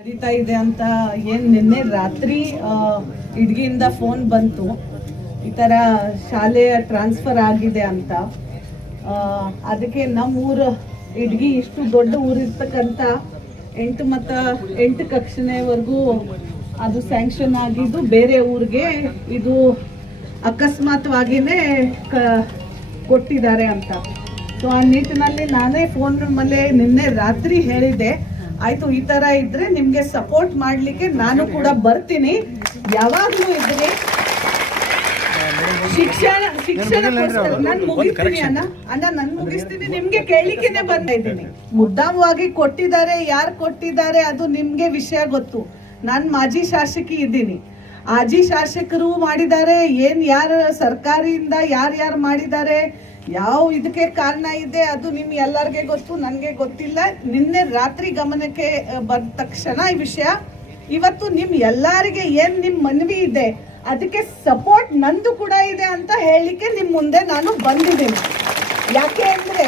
ನಡೀತಾ ಇದೆ ಅಂತ ಏನ್ ನಿನ್ನೆ ರಾತ್ರಿ ಇಡ್ಗಿಯಿಂದ ಫೋನ್ ಬಂತು. ಈ ತರ ಶಾಲೆಯ ಟ್ರಾನ್ಸ್ಫರ್ ಆಗಿದೆ ಅಂತ. ಅದಕ್ಕೆ ನಮ್ಮ ಊರು, ಇಡ್ಗಿ ಇಷ್ಟು ದೊಡ್ಡ ಊರಿರ್ತಕ್ಕಂಥ ಎಂಟು ಮತ್ತು ಎಂಟು ಕಕ್ಷಣೆವರೆಗೂ ಅದು ಸ್ಯಾಂಕ್ಷನ್ ಆಗಿದ್ದು ಬೇರೆ ಊರಿಗೆ ಇದು ಅಕಸ್ಮಾತ್ವಾಗಿನೇ ಕ, ಕೊಟ್ಟಿದ್ದಾರೆ ಅಂತ. ಸೊ ಆ ನಿಟ್ಟಿನಲ್ಲಿ ನಾನೇ ಫೋನ್ ಮೇಲೆ ನಿನ್ನೆ ರಾತ್ರಿ ಹೇಳಿದೆ ಆಯ್ತು ಈ ತರ ಇದ್ರೆ ನಿಮ್ಗೆ ಸಪೋರ್ಟ್ ಮಾಡ್ಲಿಕ್ಕೆ ನಾನು ಕೂಡ ಬರ್ತೀನಿ. ಯಾವಾಗ್ಲೂ ಇದ್ರೆ ಶಿಕ್ಷಣ ಶಿಕ್ಷಣ ನಾನು ಮುಗಿಸ್ತೀನಿ ಅಣ್ಣ. ಅಣ್ಣ ನಾನು ಮುಗಿಸ್ತೀನಿ. ನಿಮ್ಗೆ ಕೇಳಲಿಕ್ಕೆನೆ ಬರ್ತಾ ಇದ್ದೀನಿ. ಮುದ್ದಾಮವಾಗಿ ಕೊಟ್ಟಿದ್ದಾರೆ ಯಾರು ಕೊಟ್ಟಿದ್ದಾರೆ ಅದು ನಿಮ್ಗೆ ವಿಷಯ ಗೊತ್ತು. ನಾನು ಮಾಜಿ ಶಾಸಕಿ ಇದ್ದೀನಿ. ಮಾಜಿ ಶಾಸಕರು ಮಾಡಿದ್ದಾರೆ ಏನ್ ಯಾರು ಸರ್ಕಾರಿಯಿಂದ ಯಾರ್ಯಾರು ಮಾಡಿದ್ದಾರೆ ಯಾವ ಇದಕ್ಕೆ ಕಾರಣ ಇದೆ ಅದು ನಿಮ್ ಎಲ್ಲರಿಗೆ ಗೊತ್ತು, ನನಗೆ ಗೊತ್ತಿಲ್ಲ. ನಿನ್ನೆ ರಾತ್ರಿ ಗಮನಕ್ಕೆ ಬಂದ ತಕ್ಷಣ ಈ ವಿಷಯ. ಇವತ್ತು ನಿಮ್ ಎಲ್ಲರಿಗೆ ಏನ್ ನಿಮ್ ಮನವಿ ಇದೆ, ಅದಕ್ಕೆ ಸಪೋರ್ಟ್ ನಂದು ಕೂಡ ಇದೆ ಅಂತ ಹೇಳಲಿಕ್ಕೆ ನಿಮ್ ಮುಂದೆ ನಾನು ಬಂದಿದ್ದೀನಿ. ಯಾಕೆ ಅಂದ್ರೆ,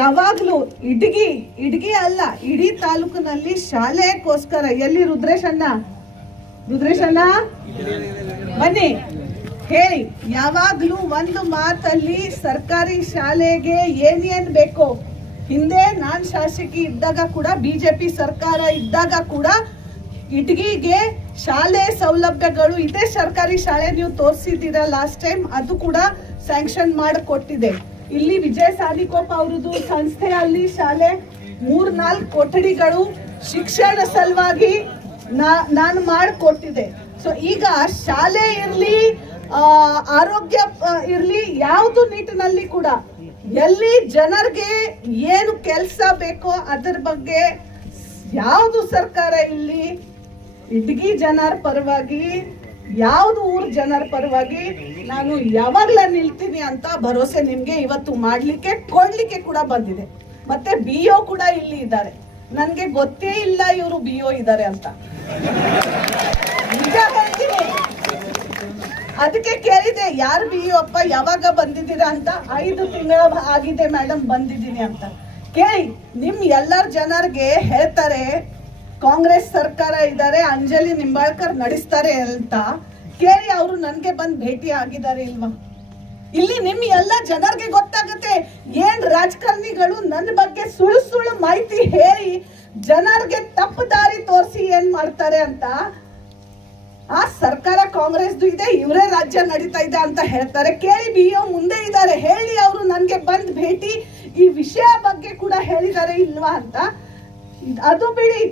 ಯಾವಾಗ್ಲೂ ಇಡ್ಗಿ ಇಡ್ಗಿ ಅಲ್ಲ, ಇಡೀ ತಾಲೂಕಿನಲ್ಲಿ ಶಾಲೆಗೋಸ್ಕರ ಎಲ್ಲಿ ರುದ್ರೇಶಣ್ಣ? ರುದ್ರೇಶಣ್ಣ? ಬನ್ನಿ. ಹೇಳಿ, ಯಾವಾಗ್ಲೂ ಒಂದು ಮಾತಲ್ಲಿ ಸರ್ಕಾರಿ ಶಾಲೆಗೆ ಏನೇನ್ ಬೇಕೋ, ಹಿಂದೆ ನಾನ್ ಶಾಸಕಿ ಇದ್ದಾಗ ಕೂಡ, ಬಿಜೆಪಿ ಸರ್ಕಾರ ಇದ್ದಾಗ ಕೂಡ ಇಟ್ಗಿಗೆ ಶಾಲೆ ಸೌಲಭ್ಯಗಳು ಇದೇ, ಸರ್ಕಾರಿ ಶಾಲೆ ನೀವು ತೋರಿಸಿದ್ದೀರ ಲಾಸ್ಟ್ ಟೈಮ್ ಅದು ಕೂಡ ಸ್ಯಾಂಕ್ಷನ್ ಮಾಡಿಕೊಟ್ಟಿದೆ. ಇಲ್ಲಿ ವಿಜಯ ಸಾಲಿಕೋಪ್ ಅವರದು ಸಂಸ್ಥೆ ಅಲ್ಲಿ ಶಾಲೆ ಮೂರ್ ನಾಲ್ಕು ಕೊಠಡಿಗಳು ಶಿಕ್ಷಣ ಸಲುವಾಗಿ ನಾನು ಮಾಡಿಕೊಟ್ಟಿದೆ. ಸೊ ಈಗ ಶಾಲೆ ಇರ್ಲಿ ಆರೋಗ್ಯ ಇರಲಿ ಯಾವುದು ನಿಟ್ಟಿನಲ್ಲಿ ಕೂಡ. ಎಲ್ಲಿ ಜನರಿಗೆ ಏನು ಕೆಲಸ ಬೇಕೋ ಅದರ ಬಗ್ಗೆ ಯಾವುದು ಸರ್ಕಾರ ಇಲ್ಲಿ ಇಡ್ಗಿ ಜನರ ಪರವಾಗಿ, ಯಾವ್ದು ಊರ್ ಜನರ ಪರವಾಗಿ ನಾನು ಯಾವಾಗ್ಲ ನಿಲ್ತೀನಿ ಅಂತ ಭರವಸೆ ನಿಮ್ಗೆ ಇವತ್ತು ಮಾಡ್ಲಿಕ್ಕೆ, ಕೊಡ್ಲಿಕ್ಕೆ ಕೂಡ ಬಂದಿದೆ. ಮತ್ತೆ ಬಿ ಒ ಕೂಡ ಇಲ್ಲಿ ಇದ್ದಾರೆ. ನನ್ಗೆ ಗೊತ್ತೇ ಇಲ್ಲ ಇವರು ಬಿ ಒ ಇದ್ದಾರೆ ಅಂತ. ಅದಕ್ಕೆ ಕೇಳಿದೆ, ಯಾರು ಬಿ ಅಪ್ಪ ಯಾವಾಗ ಬಂದಿದ್ದೀರಾ ಅಂತ? ಐದು ತಿಂಗಳ ಆಗಿದೆ ಮೇಡಮ್ ಬಂದಿದ್ದೀನಿ ಅಂತ. ಕೇಳಿ, ನಿಮ್ ಎಲ್ಲರ ಜನರಿಗೆ ಹೇಳ್ತಾರೆ, ಕಾಂಗ್ರೆಸ್ ಸರ್ಕಾರ ಇದ್ದಾರೆ, ಅಂಜಲಿ ನಿಂಬಾಳ್ಕರ್ ನಡೆಸ್ತಾರೆ ಅಂತ. ಕೇಳಿ, ಅವರು ನನ್ಗೆ ಬಂದು ಭೇಟಿ ಆಗಿದ್ದಾರೆ ಇಲ್ವಾ? ಇಲ್ಲಿ ನಿಮ್ ಎಲ್ಲ ಜನರಿಗೆ ಗೊತ್ತಾಗುತ್ತೆ, ಏನ್ ರಾಜಕಾರಣಿಗಳು ನನ್ನ ಬಗ್ಗೆ ಸುಳ್ಳು ಸುಳ್ಳು ಮಾಹಿತಿ ಹೇಳಿ ಜನರಿಗೆ ತಪ್ಪು ದಾರಿ ತೋರಿಸಿ ಏನ್ ಮಾಡ್ತಾರೆ ಅಂತ, ಆ ಸರ್ಕಾರ ಕಾಂಗ್ರೆಸ್ದು ಇದೆ, ಇವರೇ ರಾಜ್ಯ ನಡೀತಾ ಇದೆ ಅಂತ ಹೇಳ್ತಾರೆ. ಕೇಳಿ ಬಿ ಮುಂದೆ ಇದ್ದಾರೆ. ಹೇಳಿ ಅವರು ನನ್ಗೆ ಬಂದ್ ಭೇಟಿ. ಈ ವಿಷಯ ಬಗ್ಗೆ ಕೂಡ ಹೇಳಿದ್ದಾರೆ ಇಲ್ವಾ ಅಂತ. ಅದು ಬಿಡಿ,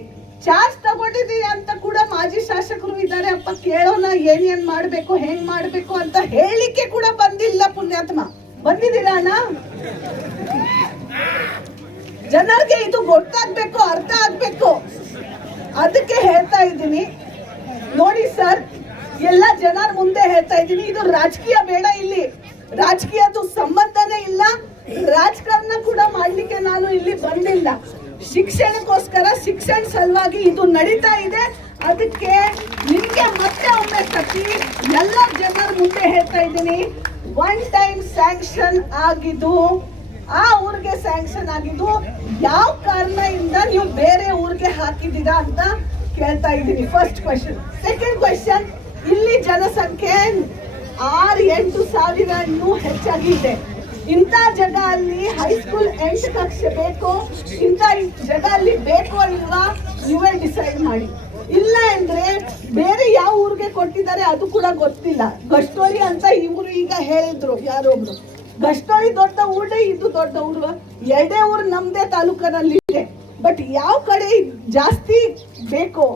ಚಾರ್ಜ್ ತಗೊಂಡಿದ್ದೀವಿ ಅಂತ ಕೂಡ ಮಾಜಿ ಶಾಸಕರು ಇದ್ದಾರೆ. ಅಪ್ಪ, ಕೇಳೋಣ, ಏನ್ ಏನ್ ಮಾಡ್ಬೇಕು, ಹೆಂಗ್ ಮಾಡ್ಬೇಕು ಅಂತ ಹೇಳಿಕೆ ಕೂಡ ಬಂದಿಲ್ಲ ಪುಣ್ಯಾತ್ಮ. ಬಂದಿದ್ದೀರಾ ಅಣ್ಣ? ಜನರಿಗೆ ಇದು ಗೊತ್ತಾಗ್ಬೇಕು, ಅರ್ಥ ಆಗ್ಬೇಕು. ಅದಕ್ಕೆ ಹೇಳ್ತಾ ಇದ್ದೀನಿ. ನೋಡಿ ಸರ್ ಎಲ್ಲ ಜನರ ಮುಂದೆ ಹೇಳ್ತಾ ಇದ್ದೀನಿ. ಇದು ರಾಜಕೀಯ ಬೇಡ ಇಲ್ಲಿ. ರಾಜಕೀಯದ್ದು ಸಂಬಂಧನೇ ಇಲ್ಲ. ರಾಜಕಾರಣ ಕೂಡ ಮಾಡ್ಲಿಕ್ಕೆ ನಾನು ಇಲ್ಲಿ ಬಂದಿಲ್ಲ. ಶಿಕ್ಷಣಕ್ಕೋಸ್ಕರ ಶಿಕ್ಷಣ ಸಲುವಾಗಿ ಇದು ನಡೀತಾ ಇದೆ. ಅದಕ್ಕೆ ನಿಮ್ಗೆ ಮತ್ತೆ ಒಮ್ಮೆ ಸತಿ ಎಲ್ಲ ಜನರ ಮುಂದೆ ಹೇಳ್ತಾ ಇದ್ದೀನಿ. ಒನ್ ಟೈಮ್ ಸ್ಯಾಂಕ್ಷನ್ ಆಗಿದ್ದು, ಆ ಊರಿಗೆ ಸ್ಯಾಂಕ್ಷನ್ ಆಗಿದ್ದು, ಯಾವ ಕಾರಣದಿಂದ ನೀವು ಬೇರೆ ಊರಿಗೆ ಹಾಕಿದ್ದೀರಾ ಅಂತ ಕೇಳ್ತಾ ಇದ್ದೀನಿ. ಫಸ್ಟ್ ಕ್ವಶನ್ ಸೆಕೆಂಡ್ ಕ್ವೆಶನ್ ಇಲ್ಲಿ ಜನಸಂಖ್ಯೆ ಆರು ಎಂಟು ಸಾವಿರ ಇನ್ನೂ ಹೆಚ್ಚಾಗಿದೆ ಇಂಥ ಜಾಗ ಅಲ್ಲಿ ಹೈಸ್ಕೂಲ್ ಎಂಟು ಕಕ್ಷೆ ಬೇಕೋ. ಇಂಥ ಜಾಗ ಅಲ್ಲಿ ಬೇಕೋ ಇಲ್ವಾ ನೀವೇ ಡಿಸೈಡ್ ಮಾಡಿ. ಇಲ್ಲ ಅಂದ್ರೆ ಬೇರೆ ಯಾವ ಊರಿಗೆ ಕೊಟ್ಟಿದ್ದಾರೆ ಅದು ಕೂಡ ಗೊತ್ತಿಲ್ಲ. ಗಷ್ಟೋರಿ ಅಂತ ಇವರು ಈಗ ಹೇಳಿದ್ರು, ಯಾರೊಬ್ರು. ಗಷ್ಟೋರಿ ದೊಡ್ಡ ಊರೇ ಇದು ದೊಡ್ಡ ಊರು. ಎರಡೇ ಊರು ನಮ್ದೇ ತಾಲೂಕಿನಲ್ಲಿ ಇದೆ ಬಟ್ ಯಾವ ಕಡೆ ಜಾಸ್ತಿ ಬೇಕು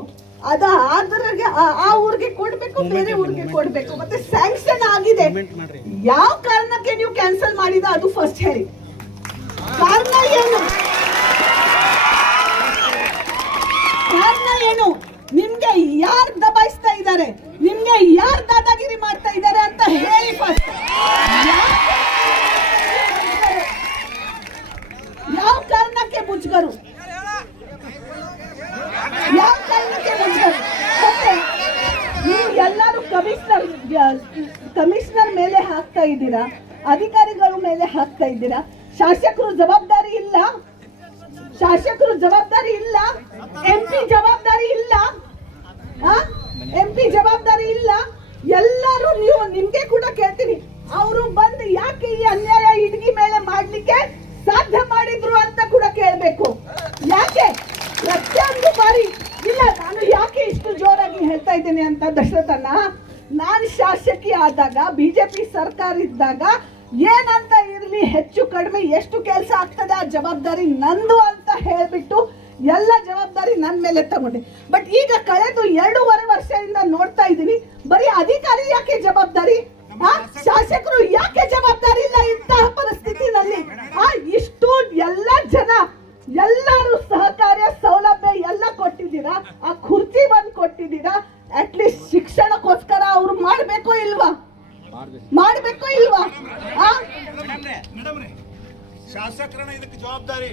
ಅದ ಅದ್ರಾಗೆ ಆ- ಊರಿಗೆ ಕೊಡ್ಬೇಕು ಬೇರೆ ಊರಿಗೆ ಕೊಡ್ಬೇಕು. ಮತ್ತೆ ಸ್ಯಾಂಕ್ಷನ್ ಆಗಿದೆ. ಯಾವ ಕಾರಣಕ್ಕೆ ನೀವು ಕ್ಯಾನ್ಸಲ್ ಮಾಡಿದ ಅದು ಫಸ್ಟ್ ಹೇಳಿ. ಕಾರಣ ಏನು? ಕಾರಣ ಏನು? ನಿಮ್ಗೆ ಯಾರು ದಬಾಯಿಸ್ತಾ ಇದ್ದಾರೆ? ನಿಮ್ಗೆ ಯಾರು ದಾದಾಗಿರಿ ಮಾಡ್ತಾ ಇದ್ದಾರೆ ಅಂತ ಹೇಳಿ ಫಸ್ಟ್ ಯಾವ ಕಾರಣಕ್ಕೆ ಮುಚ್ಗರು ಕಮಿಷನರ್ ಕಮಿಷನರ್ ಮೇಲೆ ಹಾಕ್ತಾ ಇದ್ದೀರಾ? ಅಧಿಕಾರಿಗಳ ಮೇಲೆ ಹಾಕ್ತಾ ಇದ್ದೀರಾ? ಶಾಸಕರು ಜವಾಬ್ದಾರಿ ಇಲ್ಲ? ಶಾಸಕರು ಜವಾಬ್ದಾರಿ ಇಲ್ಲ? ಎಂ ಪಿ ಜವಾಬ್ದಾರಿ ಇಲ್ಲ? ಎಂ ಪಿ ಜವಾಬ್ದಾರಿ ಇಲ್ಲ? ಎಲ್ಲರೂ ನೀವು, ನಿಮ್ಗೆ ಕೂಡ ಕೇಳ್ತೀನಿ. ಅವರು ಬಂದು ಯಾಕೆ ಈ ಅನ್ಯಾಯ ಇಡ್ಗಿ ಮೇಲೆ ಮಾಡ್ಲಿಕ್ಕೆ ಸಾಧ್ಯ ಮಾಡಿದ್ರು ಅಂತ ಕೂಡ ಕೇಳಬೇಕು. ಯಾಕೆ? ಪ್ರತಿಯೊಂದು ಬಾರಿ, ಇಲ್ಲ, ನಾನು ಯಾಕೆ ಇಷ್ಟು ಜೋರಾಗಿ ಹೇಳ್ತಾ ಇದ್ದೇನೆ ಅಂತ ದಶರಥನ? ನಾನ್ ಶಾಸಕಿ ಆದಾಗ ಬಿಜೆಪಿ ಸರ್ಕಾರ ಇದ್ದಾಗ ಏನಂತ ಇರಲಿ, ಹೆಚ್ಚು ಕಡಿಮೆ ಎಷ್ಟು ಕೆಲಸ ಆಗ್ತದೆ ಆ ಜವಾಬ್ದಾರಿ ನಂದು ಅಂತ ಹೇಳ್ಬಿಟ್ಟು ಎಲ್ಲ ಜವಾಬ್ದಾರಿ ನನ್ನ ಮೇಲೆ ತಗೊಂಡೆ. ಬಟ್ ಈಗ ಕಳೆದು ಎರಡೂವರೆ ವರ್ಷದಿಂದ ನೋಡ್ತಾ ಇದ್ದೀನಿ ಬರೀ ಅಧಿಕಾರಿ ಯಾಕೆ ಜವಾಬ್ದಾರಿ ಆ, ಶಾಸಕರು ಯಾಕೆ ಜವಾಬ್ದಾರಿ ಇಲ್ಲ ಇಂತಹ ಪರಿಸ್ಥಿತಿನಲ್ಲಿ ಆ ಇಷ್ಟು ಎಲ್ಲ ಜನ ಎಲ್ಲರೂ ಸಹಕಾರ್ಯ ಸೌಲಭ್ಯ ಎಲ್ಲ ಕೊಟ್ಟಿದ್ದೀರಾ ಆ ಕುರ್ಚಿ ಬಂದ್ ಕೊಟ್ಟಿದ್ದೀರಾ ಅಟ್ಲೀಸ್ಟ್ ಶಿಕ್ಷಣಕ್ಕೋಸ್ಕರ ಅವ್ರು ಮಾಡ್ಬೇಕೋ ಇಲ್ವಾ ಮಾಡ್ಬೇಕೋ ಇಲ್ವಾ ಆ ಮೇಡಮ್ರೆ ಶಾಸಕರನ್ನ ಇದಕ್ಕೆ ಜವಾಬ್ದಾರಿ.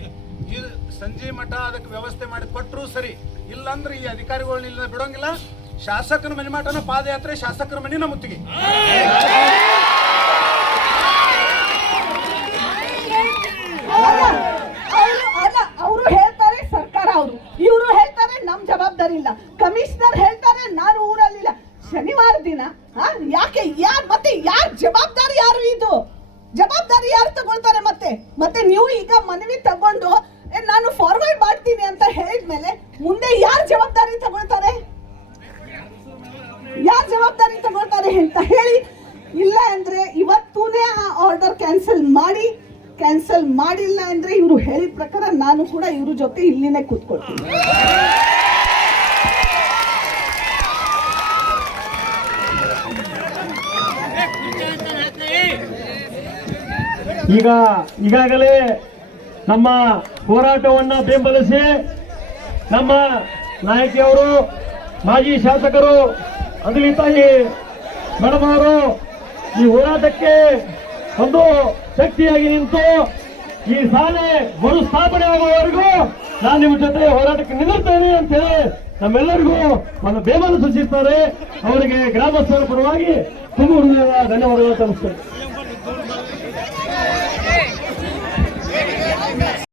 ಸಂಜೆ ಮಠ ಅದಕ್ಕೆ ವ್ಯವಸ್ಥೆ ಮಾಡಿ ಕೊಟ್ಟರು ಸರಿ. ಇಲ್ಲಾಂದ್ರೆ ಈ ಅಧಿಕಾರಿಗಳನ್ನ ಇಲ್ಲ ಬಿಡೋಂಗಿಲ್ಲ. ಶಾಸಕರ ಮನೆ ಮಠನ ಪಾದಯಾತ್ರೆ ಶಾಸಕರ ಮನೆನ ಮುತ್ತಿಗೆ. ಅವರು ಹೇಳ್ತಾರೆ ಸರ್ಕಾರ ಅವರು. ಇವರು ಹೇಳ್ತಾರೆ ನಮ್ ಜವಾಬ್ದಾರಿ ಇಲ್ಲ. ಕಮಿಷನರ್ ಹೇಳ್ತಾರೆ ನಾನು ಊರಲ್ಲಿಲ್ಲ. ಶನಿವಾರ ದಿನ ಯಾಕೆ, ಯಾರ್, ಮತ್ತೆ ಯಾರ್ ಜವಾಬ್ದಾರಿ ಯಾರು ಇದು? ಜವಾಬ್ದಾರಿ ಯಾರು ತಗೊಳ್ತಾರೆ ಮತ್ತೆ? ಮತ್ತೆ ನೀವು ಈಗ ಮನವಿ ತಗೊಂಡು "ಏ, ನಾನು ಫಾರ್ವರ್ಡ್ ಮಾಡ್ತೀನಿ ಅಂತ ಹೇಳಿದ್ಮೇಲೆ ಮುಂದೆ ಯಾರು ಜವಾಬ್ದಾರಿ ತಗೊಳ್ತಾರೆ? ಯಾರು ಜವಾಬ್ದಾರಿ ತಗೊಳ್ತಾರೆ ಅಂತ ಹೇಳಿ ಇಲ್ಲ ಅಂದ್ರೆ ಇವತ್ತೂನೇ ಆ ಆರ್ಡರ್ ಕ್ಯಾನ್ಸಲ್ ಮಾಡಿ ಕ್ಯಾನ್ಸಲ್ ಮಾಡಿಲ್ಲ ಅಂದ್ರೆ ಇವರು ಹೇಳಿದ ಪ್ರಕಾರ ನಾನು ಕೂಡ ಇವ್ರ ಜೊತೆ ಇಲ್ಲಿನೇ ಕೂತ್ಕೊಳ್ತೀನಿ. ಈಗ ಈಗಾಗಲೇ ನಮ್ಮ ಹೋರಾಟವನ್ನು ಬೆಂಬಲಿಸಿ ನಮ್ಮ ನಾಯಕಿಯವರು ಮಾಜಿ ಶಾಸಕರು ತಾಯಿ ಮೇಡಮ್ ಅವರು ಈ ಹೋರಾಟಕ್ಕೆ ಒಂದು ಶಕ್ತಿಯಾಗಿ ನಿಂತು ಈ ಶಾಲೆ ಮರುಸ್ಥಾಪನೆ ಆಗುವವರೆಗೂ ನಾನು ನಿಮ್ಮ ಜೊತೆ ಹೋರಾಟಕ್ಕೆ ನಿಲ್ಲುತ್ತೇನೆ ಅಂತ ಹೇಳಿ ನಮ್ಮೆಲ್ಲರಿಗೂ ಒಂದು ಬೆಂಬಲ ಸೂಚಿಸುತ್ತಾರೆ ಅವರಿಗೆ ಗ್ರಾಮಸ್ಥರ ಪರವಾಗಿ ತುಂಬ ಧನ್ಯವಾದಗಳು ತಲುಪಿಸ್ತೇನೆ